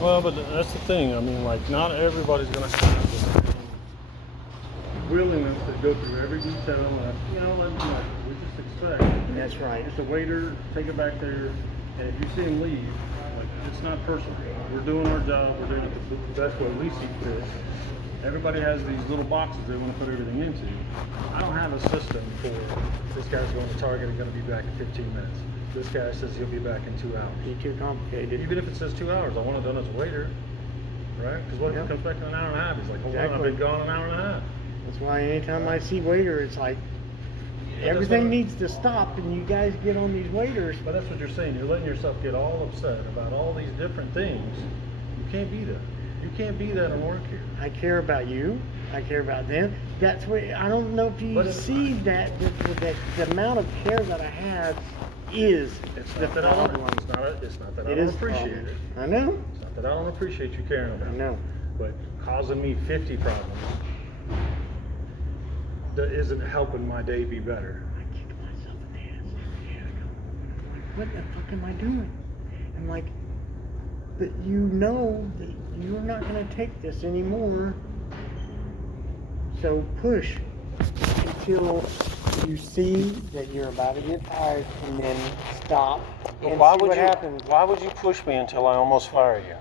Well, but that's the thing. I mean, like, not everybody's going to have the same willingness to go through every detail. Like, we just expect. That's right. It's a waiter, take it back there, and if you see him leave, like, it's not personal. We're doing our job. We're doing it the best way we see fit. Everybody has these little boxes they want to put everything into. I don't have a system for this guy's going to Target and going to be back in 15 minutes. This guy says he'll be back in 2 hours. Be too complicated. Even if it says 2 hours, I want it done as a waiter, right? Because what if he comes back in an hour and a half? He's like, oh, Exactly. I've been gone an hour and a half. That's why anytime I see waiter, it's like everything needs to stop, and you guys get on these waiters. But that's what you're saying. You're letting yourself get all upset about all these different things. You can't be that. You can't be that and work here. I care about you. I care about them. That's what I don't know if you see that the amount of care that I have is the problem. It's not that I don't appreciate it. I know. It's not that I don't appreciate you caring about it. I know. But causing me 50 problems that isn't helping my day be better. I kick myself in the ass. What the fuck am I doing? I'm like, but you know that you're not going to take this anymore. So push until you see that you're about to get tired, and then stop and see what happens. Why would you push me until I almost fire you?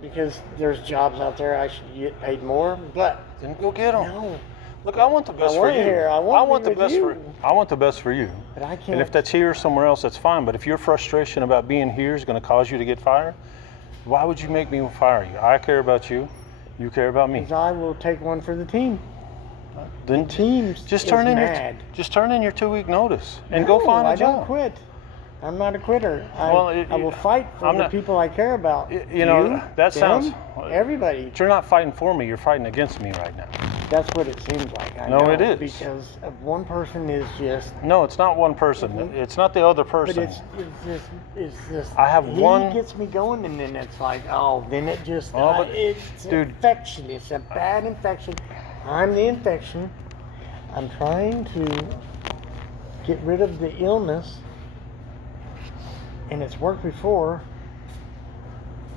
Because there's jobs out there I should get paid more, but Then go get them. no. Look, I want the best for want you. here. I want the with best you. I want the best for you. But I can't. And if that's here or somewhere else, that's fine. But if your frustration about being here is going to cause you to get fired, why would you make me fire you? I care about you. You care about me. Because I will take one for the team. Then Teams just is turn in mad. just turn in your 2-week notice and No, go find a I job. don't quit. I'm not a quitter. I will fight for I'm the not- people I care about. You know, that them, sounds- everybody. But you're not fighting for me. You're fighting against me right now. That's what it seems like. I No, know, it is. because of one person is just. No, it's not one person. It's not the other But person. it's just. I have he one- gets me going, and then it's like, oh, then it just. Oh, but- it's dude. infection. It's a bad infection. I'm the infection. I'm trying to get rid of the illness, and it's worked before,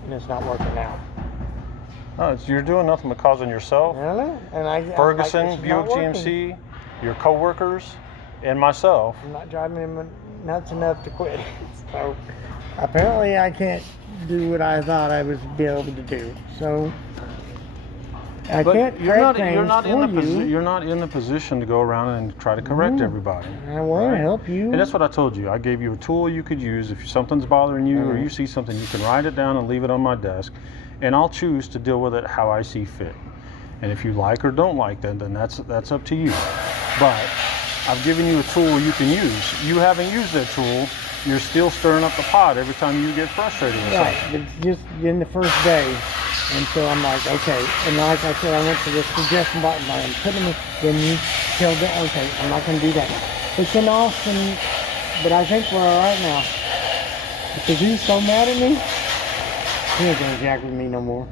and it's not working out. No, you're doing nothing but causing yourself, I don't know. And I'm Ferguson, like, this is Buick not working. GMC, your coworkers, and myself. I'm not driving him nuts enough to quit. So apparently I can't do what I thought I was be able to do. So I But can't you're correct not things for you. you're not in the position to go around and try to correct everybody. I want right? to help you. And that's what I told you. I gave you a tool you could use if something's bothering you or you see something. You can write it down and leave it on my desk, and I'll choose to deal with it how I see fit. And if you like or don't like that, then that's up to you. But I've given you a tool you can use. You haven't used that tool. You're still stirring up the pot every time you get frustrated with Right, something. but just in the first day. And so I'm like, okay. And like I said, I went to this suggestion button. I'm putting it, then you tell them, okay, I'm not going to do that. But then Austin, but I think we're all right now. Because he's so mad at me, he ain't going to jack with me no more.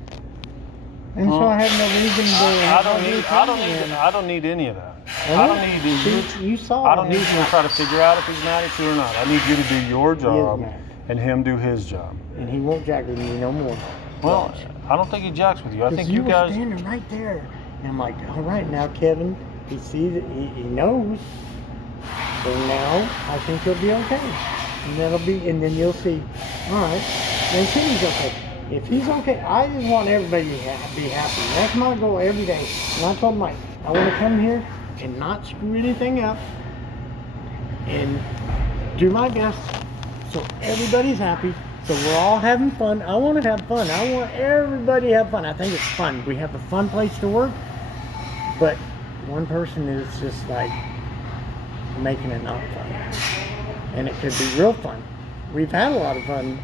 And so I have no reason to. I don't need any of that. I I don't need You saw. I don't need you to try to figure out if he's mad at you or not. I need you to do your job mad. and him do his job. And he won't jack with me no more. Well, I don't think he jacks with you. I think you you were guys. standing right there. And I'm like, all right, now Kevin, he sees it, he knows. So now I think he'll be okay. And then you'll see, all right, then Kenny's okay. If he's okay, I just want everybody to be happy. That's my goal every day. And I told Mike, I want to come here and not screw anything up and do my best so everybody's happy. So we're all having fun. I want to have fun. I want everybody to have fun. I think it's fun. We have a fun place to work, but one person is just like making it not fun. And it could be real fun. We've had a lot of fun,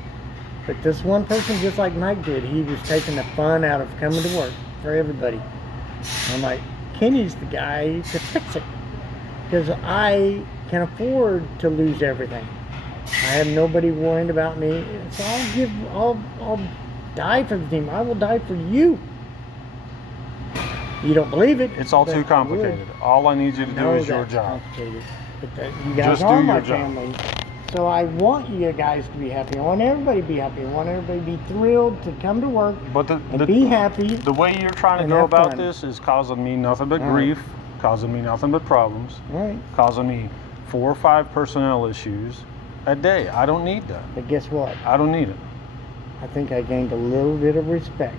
but this one person, just like Mike did, he was taking the fun out of coming to work for everybody. I'm like, Kenny's the guy to fix it, because I can afford to lose everything. I have nobody worrying about me, so I'll die for the team. I will die for you. You don't believe it. It's all but too I complicated. would. All I need you to do No, is your that's job. complicated. But you guys Just are do my your job. family. So I want you guys to be happy. I want everybody to be happy. I want everybody to be thrilled to come to work But and be happy. the way you're trying to and go have about fun. this is causing me nothing but All grief, causing me nothing but problems, Right. causing me 4 or 5 personnel issues a day. I don't need that. But guess what? I don't need it. I think I gained a little bit of respect.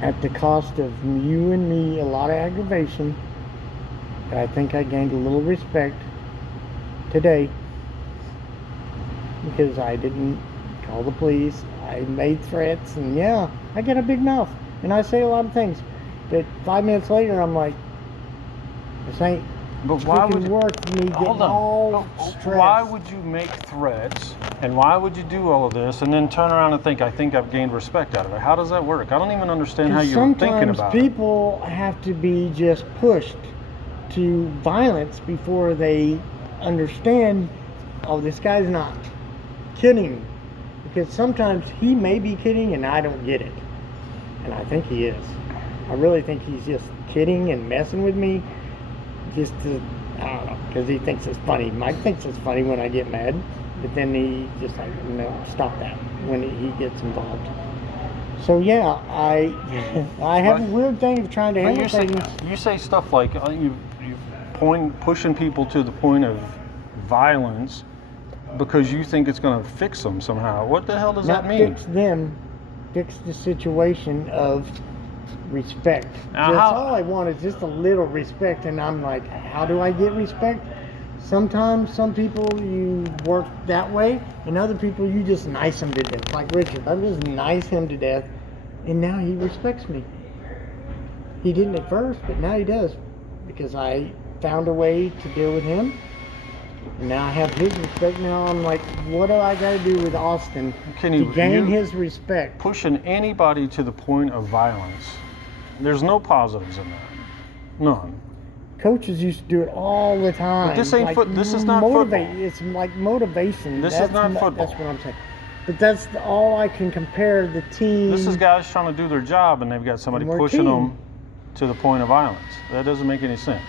At the cost of you and me, a lot of aggravation. But I think I gained a little respect today. Because I didn't call the police. I made threats. And yeah, I got a big mouth. And I say a lot of things. But 5 minutes later, I'm like, this ain't But why would freaking worth me getting hold all on? stressed. Why would you make threats and why would you do all of this and then turn around and think I think I've gained respect out of it? How does that work? I don't even understand how you're thinking about it. Sometimes people have to be just pushed to violence before they understand, oh, this guy's not kidding. Because sometimes he may be kidding and I don't get it. And I think he is. I really think he's just kidding and messing with me just to, I don't know, because he thinks it's funny. Mike thinks it's funny when I get mad, but then he just like, no, stop that when he gets involved. So yeah, I have a weird thing of trying to But handle things. you say stuff like pushing people to the point of violence because you think it's going to fix them somehow. What the hell does Not that mean? fix them, fix the situation of respect. Now, That's how- all I want is just a little respect, and I'm like, how do I get respect? Sometimes some people you work that way, and other people you just nice them to death. Like Richard, I just nice him to death, and now he respects me. He didn't at first, but now he does, because I found a way to deal with him. And now I have his respect. Now I'm like, what do I got to do with Austin to gain his respect? Pushing anybody to the point of violence, there's no positives in that. None. Coaches used to do it all the time. But this ain't this is not motivate. football. It's like motivation. This is not football. That's what I'm saying. But that's all I can compare the team. This is guys trying to do their job and they've got somebody And we're pushing team. them to the point of violence. That doesn't make any sense.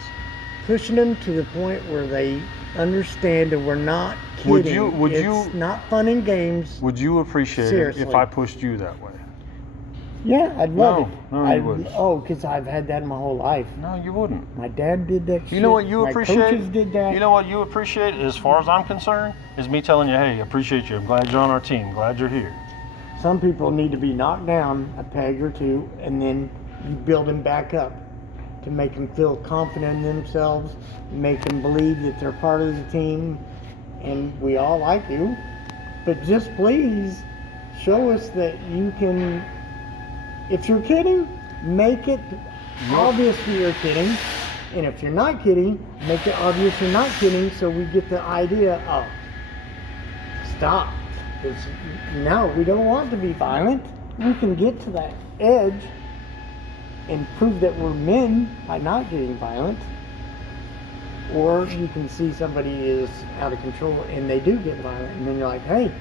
Pushing them to the point where they understand that we're not kidding. It's not fun and games. Would you appreciate Seriously. it if I pushed you that way? Yeah, I'd love it. No, you wouldn't. Oh, because I've had that my whole life. No, you wouldn't. My dad did that. You know what you My appreciate? coaches did that. You know what you appreciate, as far as I'm concerned, is me telling you, hey, I appreciate you. I'm glad you're on our team. Glad you're here. Some people need to be knocked down a peg or two, and then you build them back up to make them feel confident in themselves, make them believe that they're part of the team, and we all like you. But just please show us that you can. If you're kidding, make it obvious that you're kidding. And if you're not kidding, make it obvious you're not kidding, so we get the idea of stop. Because no, we don't want to be violent. We can get to that edge and prove that we're men by not getting violent. Or you can see somebody is out of control and they do get violent, and then you're like, hey,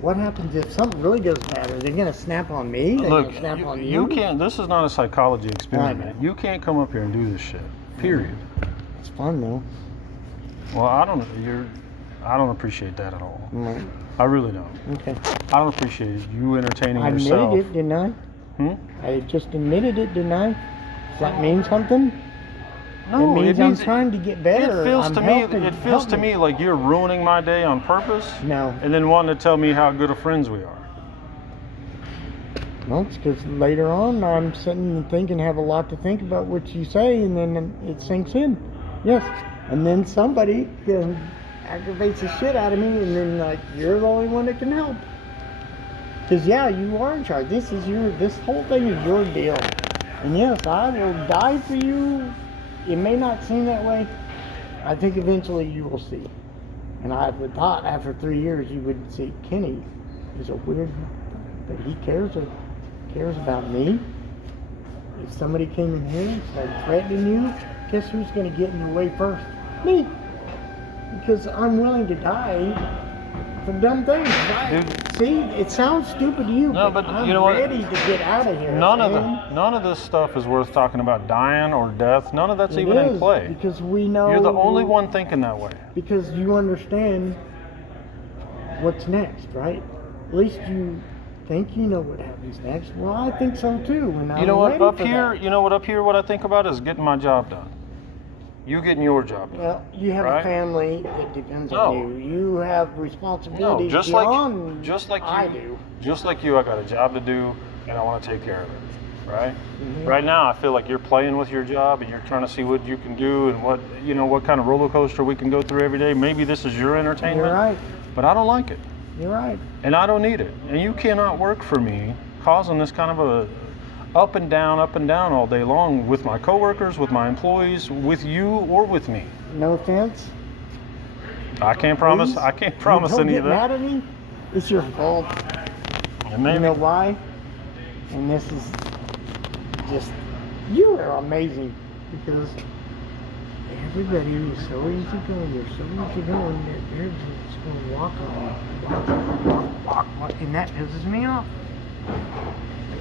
what happens if something really goes bad? Are they going to snap on me? They're Look, going to snap on you can't, this is not a psychology experiment. You can't come up here and do this shit. Period. It's fun though. Well, I don't appreciate that at all. Right. I really don't. Okay. I don't appreciate you entertaining I yourself. admitted it, didn't I? I just admitted it, didn't I? Does that mean something? No, it means I'm trying to get better. It feels I'm to helping- me. It feels to helping. me like you're ruining my day on purpose. No. And then wanting to tell me how good of friends we are. No, it's because later on I'm sitting and thinking, have a lot to think about what you say, and then it sinks in. Yes. And then somebody aggravates the shit out of me, and then like you're the only one that can help. Because yeah, you are in charge. This whole thing is your deal. And yes, I will die for you. It may not seem that way. I think eventually you will see. And I would thought after 3 years you would see Kenny is a weird, but he cares about me. If somebody came in here and started threatening you, guess who's going to get in your way first? Me. Because I'm willing to die for dumb things. Dude. See, it sounds stupid to you, No, but but I'm you know what? ready to get out of here. None man. of this stuff is worth talking about dying or death. None of that's It even in is, play. because we know You're the only one thinking that way. Because you understand what's next, right? At least you think you know what happens next. Well, I think so too. And You know what? up here, What I think about is getting my job done. You getting your job done. Well, you have right? a family that depends No. on you. You have responsibilities just beyond like I you, do. Just like you, I got a job to do, and I want to take care of it. Right? Mhm. Right now, I feel like you're playing with your job, and you're trying to see what you can do and what kind of roller coaster we can go through every day. Maybe this is your entertainment. You're right. But I don't like it. You're right. And I don't need it. And you cannot work for me causing this kind of a up and down all day long with my coworkers, with my employees, with you, or with me. No offense. I can't promise. Please, I can't promise don't any get of that. mad at me. It's your fault. And maybe You know why? And this is just, you are amazing, because everybody is so easygoing. You're so easygoing that they're just going to walk on you. And that pisses me off.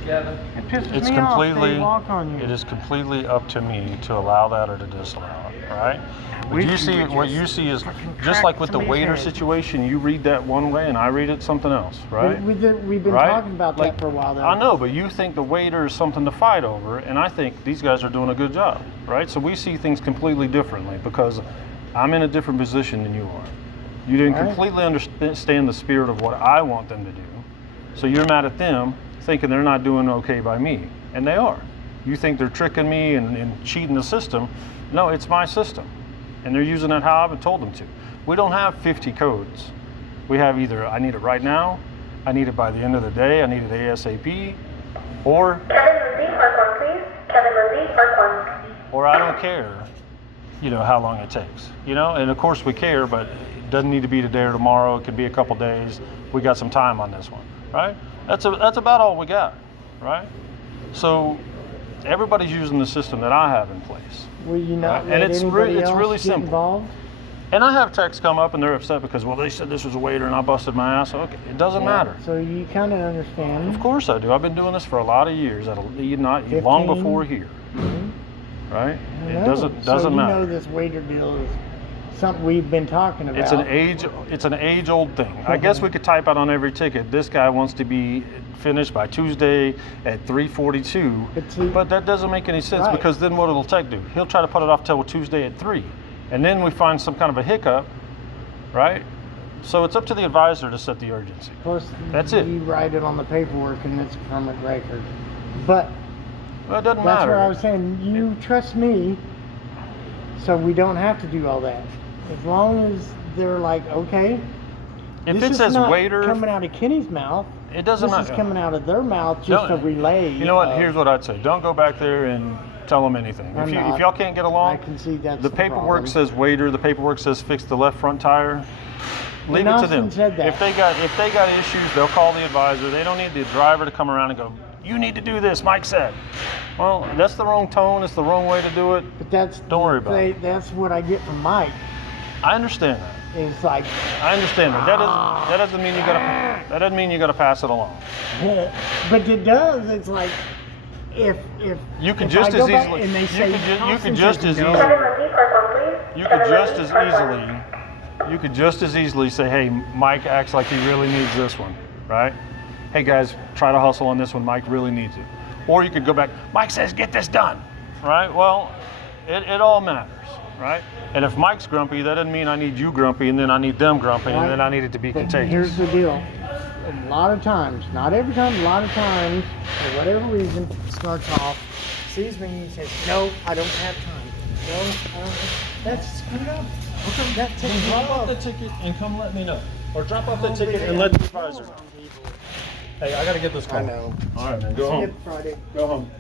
Kevin. It pisses it's me off. completely They walk on you. it is completely up to me to allow that or to disallow it, right? What wish you you see, would what just you see is fucking just crack like with the somebody's waiter head. situation. You read that one way, and I read it something else, right? We've been Right? talking about Like, that for a while now. I know, but you think the waiter is something to fight over, and I think these guys are doing a good job, right? So we see things completely differently because I'm in a different position than you are. You didn't Right. completely understand the spirit of what I want them to do. So you're mad at them, thinking they're not doing okay by me, and they are. You think they're tricking me and cheating the system. No, it's my system, and they're using it how I've told them to. We don't have 50 codes. We have either I need it right now, I need it by the end of the day, I need it ASAP, or Kevin Lindsay, Park 1, please. Kevin Lindsay, Park 1. or I don't care, how long it takes, and of course we care, but it doesn't need to be today or tomorrow. It could be a couple days. We got some time on this one, right? That's about all we got, right? So everybody's using the system that I have in place. Will you not Right. let And it's anybody it's else really get simple. involved? And I have texts come up and they're upset because, well, they said this was a waiter and I busted my ass. Okay, it doesn't matter. So you kind of understand. Of course I do. I've been doing this for a lot of years, long 15. before here, Mhm. right? I It know. doesn't so you matter. know this waiter deal is something we've been talking about. It's an age-old thing. I guess we could type out on every ticket, this guy wants to be finished by Tuesday at 3:42, but that doesn't make any sense Right. because then what will tech do? He'll try to put it off till Tuesday at 3, and then we find some kind of a hiccup, right? So it's up to the advisor to set the urgency. Of course, That's it. you write it on the paperwork and it's a permanent record. But Well, it doesn't that's matter. what I was saying. You trust me, so we don't have to do all that. As long as they're like, okay, If this it is says not waiter, coming out of Kenny's mouth, it doesn't this matter. is coming out of their mouth, just a Don't- relay. You know what? of- Here's what I'd say. Don't go back there and tell them anything. I'm If not. y'all can't get I along, can see that's the paperwork problem. says waiter, the paperwork says fix the left front tire. Leave it to them. Austin said that. If they got issues, they'll call the advisor. They don't need the driver to come around and go, "You need to do this," Mike said. Well, that's the wrong tone. It's the wrong way to do it. But that's Don't worry about it. That's what I get from Mike. I understand that. It's like, I understand that. That doesn't mean you gotta pass it along. but it does. It's like if You could if just I go as back easily. and they You say could just as no. easily. Kevin Lindsay, Park 1, please. You could Kevin just Lindsay, as Park 1. easily, say, hey, Mike acts like he really needs this one, right? Hey guys, try to hustle on this one. Mike really needs it. Or you could go back, Mike says, get this done, right? Well, it all matters, right? And if Mike's grumpy, that doesn't mean I need you grumpy, and then I need them grumpy, and then I need it to be But contagious. here's the deal. A lot of times, not every time, a lot of times, for whatever reason, it starts off, sees me and says, no, I don't have time. No, I don't have. That's screwed up. Okay, that takes me Drop off off. the ticket and come let me know. Or drop off the ticket and let the advisor know. Hey, I gotta get this call. I know. All right, man, go See you home. Friday. Go home.